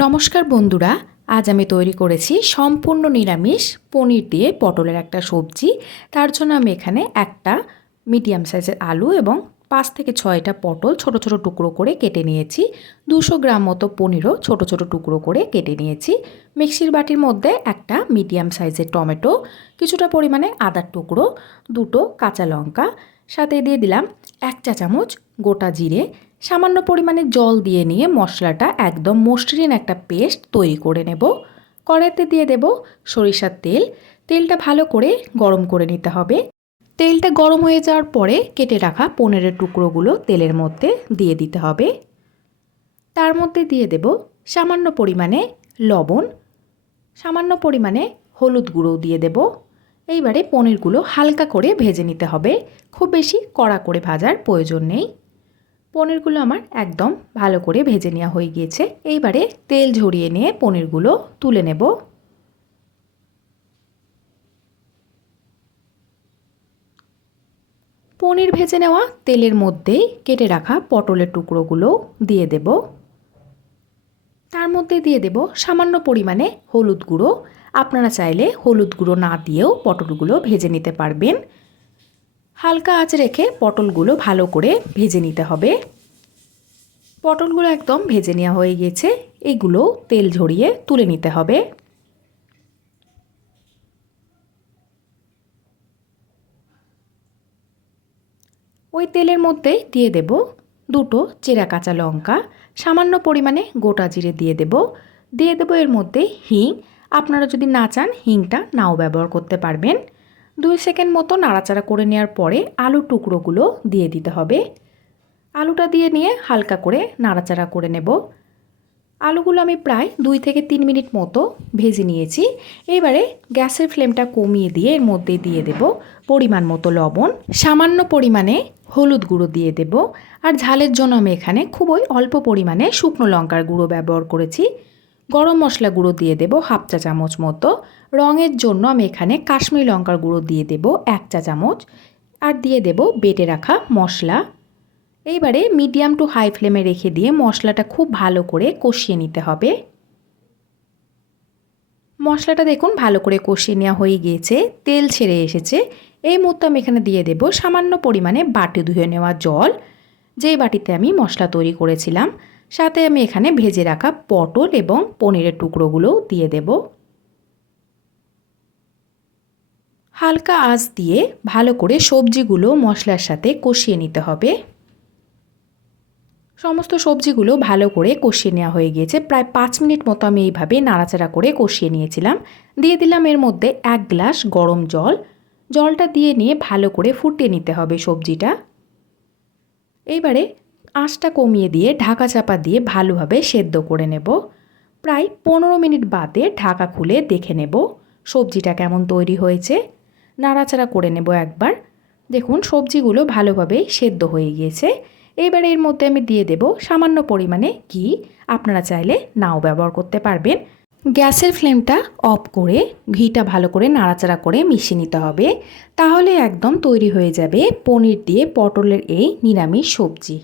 নমস্কার বন্ধুরা, আজ আমি তৈরি করেছি সম্পূর্ণ নিরামিষ পনির দিয়ে পটলের একটা সবজি। তার জন্য আমি এখানে একটা মিডিয়াম সাইজের আলু এবং 5 থেকে 6টা পটল ছোট ছোট টুকরো করে কেটে নিয়েছি। 200 গ্রাম মতো পনিরও ছোট ছোট টুকরো করে কেটে নিয়েছি। মিক্সির বাটির মধ্যে একটা মিডিয়াম সাইজের টমেটো, কিছুটা পরিমাণে আদার টুকরো, 2টো কাঁচা লঙ্কা, সাথে দিয়ে দিলাম 1 চা চামচ গোটা জিরে, সামান্য পরিমাণে জল দিয়ে নিয়ে মশলাটা একদম মসৃণ একটা পেস্ট তৈরি করে নেব। কড়াইতে দিয়ে দেব সরিষার তেল। তেলটা ভালো করে গরম করে নিতে হবে। তেলটা গরম হয়ে যাওয়ার পরে কেটে রাখা পনিরের টুকরোগুলো তেলের মধ্যে দিয়ে দিতে হবে। তার মধ্যে দিয়ে দেব সামান্য পরিমাণে লবণ, সামান্য পরিমাণে হলুদ গুঁড়ো দিয়ে দেব। এইবারে পনিরগুলো হালকা করে ভেজে নিতে হবে, খুব বেশি কড়া করে ভাজার প্রয়োজন নেই। পনিরগুলো আমার একদম ভালো করে ভেজে নেওয়া হয়ে গিয়েছে। এইবারে তেল ঝরিয়ে নিয়ে পনিরগুলো তুলে নেব। পনির ভেজে নেওয়া তেলের মধ্যেই কেটে রাখা পটলের টুকরোগুলো দিয়ে দেব। তার মধ্যে দিয়ে দেব সামান্য পরিমাণে হলুদ গুঁড়ো। আপনারা চাইলে হলুদ গুঁড়ো না দিয়েও পটলগুলো ভেজে নিতে পারবেন। হালকা আঁচ রেখে পটলগুলো ভালো করে ভেজে নিতে হবে। পটলগুলো একদম ভেজে নেওয়া হয়ে গেছে। এগুলো তেল ঝরিয়ে তুলে নিতে হবে। ওই তেলের মধ্যে দিয়ে দেব 2টো চেরা কাঁচা লঙ্কা, সামান্য পরিমাণে গোটা জিরে দিয়ে দেব। এর মধ্যে হিং। আপনারা যদি না চান হিংটা নাও ব্যবহার করতে পারবেন। 2 সেকেন্ড মতো নাড়াচাড়া করে নেওয়ার পরে আলুর টুকরোগুলো দিয়ে দিতে হবে। আলুটা দিয়ে নিয়ে হালকা করে নাড়াচাড়া করে নেব। আলুগুলো আমি প্রায় 2 থেকে 3 মিনিট মতো ভেজে নিয়েছি। এবারে গ্যাসের ফ্লেমটা কমিয়ে দিয়ে এর মধ্যে দিয়ে দেব পরিমাণ মতো লবণ, সামান্য পরিমাণে হলুদ গুঁড়ো দিয়ে দেব। আর ঝালের জন্য আমি এখানে খুবই অল্প পরিমাণে শুকনো লঙ্কার গুঁড়ো ব্যবহার করেছি। গরম মশলা গুঁড়ো দিয়ে দেব 1/2 চা চামচ মতো। রঙের জন্য আমি এখানে কাশ্মীরি লঙ্কার গুঁড়ো দিয়ে দেব 1 চা চামচ। আর দিয়ে দেব বেটে রাখা মশলা। এইবারে মিডিয়াম টু হাই ফ্লেমে রেখে দিয়ে মশলাটা খুব ভালো করে কষিয়ে নিতে হবে। মশলাটা দেখুন ভালো করে কষিয়ে নেওয়া হয়ে গিয়েছে, তেল ছেড়ে এসেছে। এই মুহূর্তে আমি এখানে দিয়ে দেব সামান্য পরিমাণে বাটি ধুয়ে নেওয়া জল, যেই বাটিতে আমি মশলা তৈরি করেছিলাম। সাথে আমি এখানে ভেজে রাখা পটল এবং পনিরের টুকরোগুলো দিয়ে দেব। হালকা আঁচ দিয়ে ভালো করে সবজিগুলো মশলার সাথে কষিয়ে নিতে হবে। সমস্ত সবজিগুলো ভালো করে কষিয়ে নেওয়া হয়ে গিয়েছে। প্রায় 5 মিনিট মতো আমি এইভাবে নাড়াচাড়া করে কষিয়ে নিয়েছিলাম। দিয়ে দিলাম এর মধ্যে 1 গ্লাস গরম জল। জলটা দিয়ে নিয়ে ভালো করে ফুটিয়ে নিতে হবে সবজিটা। এইবারে আঁচটা কমিয়ে দিয়ে ঢাকা চাপা দিয়ে ভালোভাবে সেদ্ধ করে নেব। প্রায় 15 মিনিট বাদে ঢাকা খুলে দেখে নেব সবজিটা কেমন তৈরি হয়েছে। নাড়াচাড়া করে নেব একবার। দেখুন সবজিগুলো ভালোভাবে সেদ্ধ হয়ে গিয়েছে। এইবারে এর মধ্যে আমি দিয়ে দেব সামান্য পরিমাণে ঘি। আপনারা চাইলে নাও ব্যবহার করতে পারবেন। গ্যাসের ফ্লেমটা অফ করে ঘিটা ভালো করে নাড়াচাড়া করে মিশিয়ে নিতে হবে। তাহলে একদম তৈরি হয়ে যাবে পনির দিয়ে পটলের এই নিরামিষ সবজি।